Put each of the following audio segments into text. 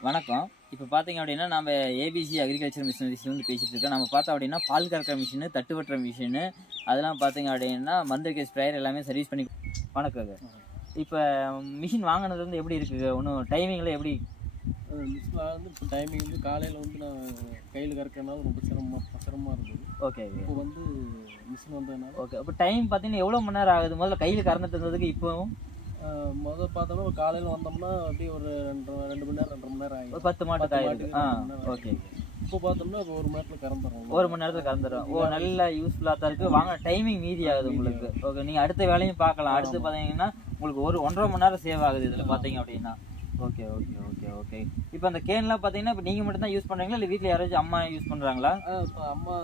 வணக்கம். இப்போ பார்த்தீங்க அப்படின்னா நம்ம ஏபிசி அக்ரிகல்ச்சர் மிஷினரிஸ் வந்து பேசிட்டு இருக்கோம். நம்ம பார்த்தோம் அப்படின்னா பால் கறக்கிற மிஷினு தட்டு வெட்டுற மிஷினு அதெல்லாம் பார்த்தீங்க அப்படின்னா மந்திரிக்கை ஸ்ப்ரேயர் எல்லாமே சர்வீஸ் பண்ணி வணக்கங்க இப்போ மிஷின் வாங்கினது வந்து எப்படி இருக்குங்க ஒன்றும் டைமிங்கில் எப்படி மிஷினில் வந்து இப்போ டைமிங் வந்து காலையில் வந்து நான் கையில் கறக்கிறனால ரொம்ப சிரமமாக சிரமமாக இருந்தது. ஓகே இப்போ வந்து மிஷின் வந்ததுனால ஓகே அப்போ டைம் பார்த்தீங்கன்னா எவ்வளோ மணி நேரம் ஆகுது? முதல்ல கையில் கறந்துட்டு இருந்ததுக்கு இப்போவும் ஆஹ் முதல்ல பார்த்தோம்னா காலையில் வந்தோம்னா அப்படியே ஒரு ரெண்டு ரெண்டு மணி நேரம் ஒரு பத்து பத்து ஆயிருக்கு. மாட்டுக்கு ஆ ஓகே. இப்போ பார்த்தோம்னா ஒரு மணி நேரத்தில் கறந்துடுறோம் ஒரு மணி நேரத்தில் கறந்துடும் ஓ நல்ல யூஸ்ஃபுல்லாக தான் இருக்குது வாங்க டைமிங் மீதி ஆகுது உங்களுக்கு. ஓகே நீங்கள் அடுத்த வேலையும் பார்க்கலாம். அடுத்து பார்த்தீங்கன்னா உங்களுக்கு ஒரு ஒன்றரை மணி நேரம் சேவ் ஆகுது இதில் பார்த்தீங்க அப்படின்னா. Okay okay okay okay. இப்போ அந்த கேன்லாம் பார்த்தீங்கன்னா இப்போ நீங்கள் மட்டும் தான் யூஸ் பண்ணுறீங்களா இல்லை வீட்டில் யாராச்சும் அம்மா யூஸ் பண்ணுறாங்களா அம்மா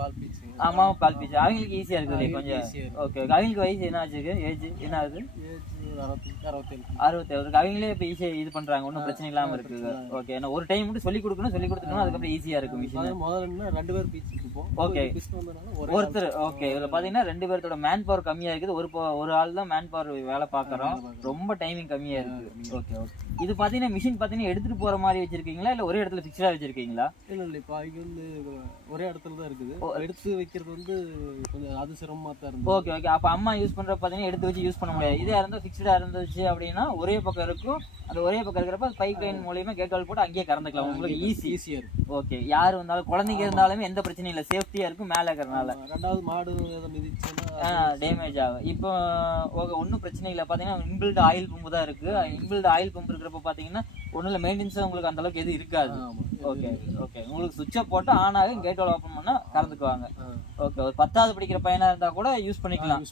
பால் பீச்சு அம்மாவும் பால் பீச்சு. அவங்களுக்கு ஈஸியாக இருக்குது கொஞ்சம்? இருக்கு. Okay okay. அவங்களுக்கு வயசு என்ன ஆச்சுக்கு ஏஜ் என்ன ஆகுது? ஏஜ் அறுபத்தேழு. அவங்களே இப்போ ஈஸியாக இது பண்ணுறாங்க ஒன்றும் பிரச்சனை இல்லாமல் இருக்குது. ஓகே ஏன்னா ஒரு டைம் மட்டும் சொல்லி கொடுக்கணும். சொல்லி கொடுத்துட்டோம்னா அதுக்கப்புறம் ஈஸியாக இருக்கும் மிஷின் முதல்ல ரெண்டு பேர் பீச்சு இருப்போம் Okay. மிஷின் வந்ததுனால ஒரே ஒருத்தர் ஓகே இதுல பாத்தீங்கன்னா ரெண்டு பேர்த்தோட மேன் பவர் கம்மியா இருக்குது. ஒரு ஒரு ஆள் தான் மேன் பவர் வேலை பாக்குறோம் ரொம்ப டைமிங் கம்மியா இருக்கு. ஓகே ஓகே இது பாத்தீங்கன்னா மிஷின் பாத்தீங்கன்னா எடுத்துட்டு போற மாதிரி வச்சிருக்கீங்களா? இல்ல ஒரே இடத்துல ஃபிக்ஸ்டா வச்சிருக்கீங்களா? இல்லை இல்லை. இப்போ அவங்க வந்து ஒரே இடத்துல தான் இருக்குது. எடுத்து வைக்கிறது வந்து கொஞ்சம் அது சிரமமாக தான் இருந்தது. ஓகே ஓகே அப்ப அம்மா யூஸ் பண்ற பாத்தீங்கன்னா எடுத்து வச்சு யூஸ் பண்ண முடியாது. இதே இருந்தா ஃபிக்ஸ்டா இருந்துச்சு அப்படின்னா ஒரே பக்கம் இருக்கும். அந்த ஒரே பக்கம் இருக்கிறப்ப பைப் லைன் மூலியமா கேட்கால் போட்டு அங்கேயே கறந்துக்கலாம். உங்களுக்கு ஈஸி ஈஸியாக இருக்கு ஓகே யாரு வந்தாலும் குழந்தைங்க இருந்தாலுமே எந்த பிரச்சனையும் இல்லை. சேஃப்டியா இருக்கும் மேல இருக்கிறனால ரெண்டாவது மாடு டேமேஜ் ஆகும். இப்போ ஓகே ஒன்றும் பிரச்சனை இல்லை. பார்த்தீங்கன்னா இன்பில்ட் ஆயில் பம்பு தான் இருக்கு. இன்பில்ட் ஆயில் பம்பு இருக்கிறப்ப பார்த்தீங்கன்னா ஒன்றும் இல்லை மெயின்டெனன்ஸ் உங்களுக்கு அந்த அளவுக்கு எதுவும் இருக்காது. ஓகே ஓகே உங்களுக்கு சுவிட்சை போட்டு ஆன் ஆகும் கேட்டோட ஓப்பன் பண்ணா கறந்துக்குவாங்க. ஓகே ஒரு பத்தாவது படிக்கிற பையனா இருந்தா கூட யூஸ் பண்ணிக்கலாம்.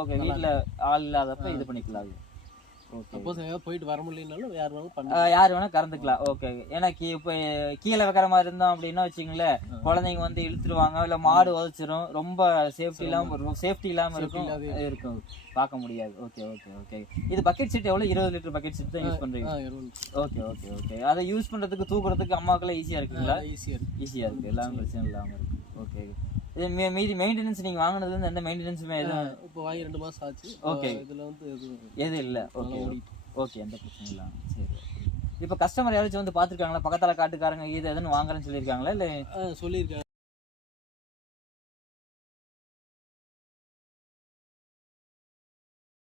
ஓகே வீட்டில் ஆள் இல்லாதப்ப இது பண்ணிக்கலாம். சப்போஸ் எங்கேயாவது போயிட்டு வர முடியலனாலும் யார் வேணாலும் யார் வேணா கறந்துக்கலாம். ஓகே ஏன்னா இப்போ கீழே வைக்கிற மாதிரி இருந்தோம் அப்படின்னா வச்சுங்களேன் குழந்தைங்க வந்து இழுத்துருவாங்க இல்ல மாடு உதச்சிரும். ரொம்ப சேஃப்டி இல்லாம சேஃப்டி இல்லாம இருக்கும். இருக்கும். பார்க்க முடியாது. ஓகே ஓகே ஓகே இது பக்கெட் செட் எவ்வளவு? இருபது லிட்டர் பக்கெட் செட் தான் யூஸ் இருபது ஓகே ஓகே ஓகே அதை யூஸ் பண்றதுக்கு தூக்குறதுக்கு அம்மாக்கெல்லாம் ஈஸியா இருக்குங்களா? ஈஸியாக இருக்கு. ஈஸியா இருக்கு. எல்லாமே பிரச்சனை இல்லாம இருக்கு. ஓகே இது மீதி மெயின்டெனன்ஸ் நீங்க வாங்குனதுல இருந்து எந்த மெயின்டெனன்ஸுமே எதுவும் இப்போ வாங்கி ரெண்டு மாதம் ஆச்சு. Okay. இதில் வந்து எதுவும் எதுவும் இல்லை. ஓகே ஓகே எந்த பிரச்சனையும் இல்லை. சரி இப்போ கஸ்டமர் யாராச்சும் வந்து பார்த்துருக்காங்களா? பக்கத்தால காட்டுக்காரங்க இது எதுன்னு வாங்குறேன்னு சொல்லியிருக்காங்களா? இல்லை ஆ சொல்லியிருக்காங்க.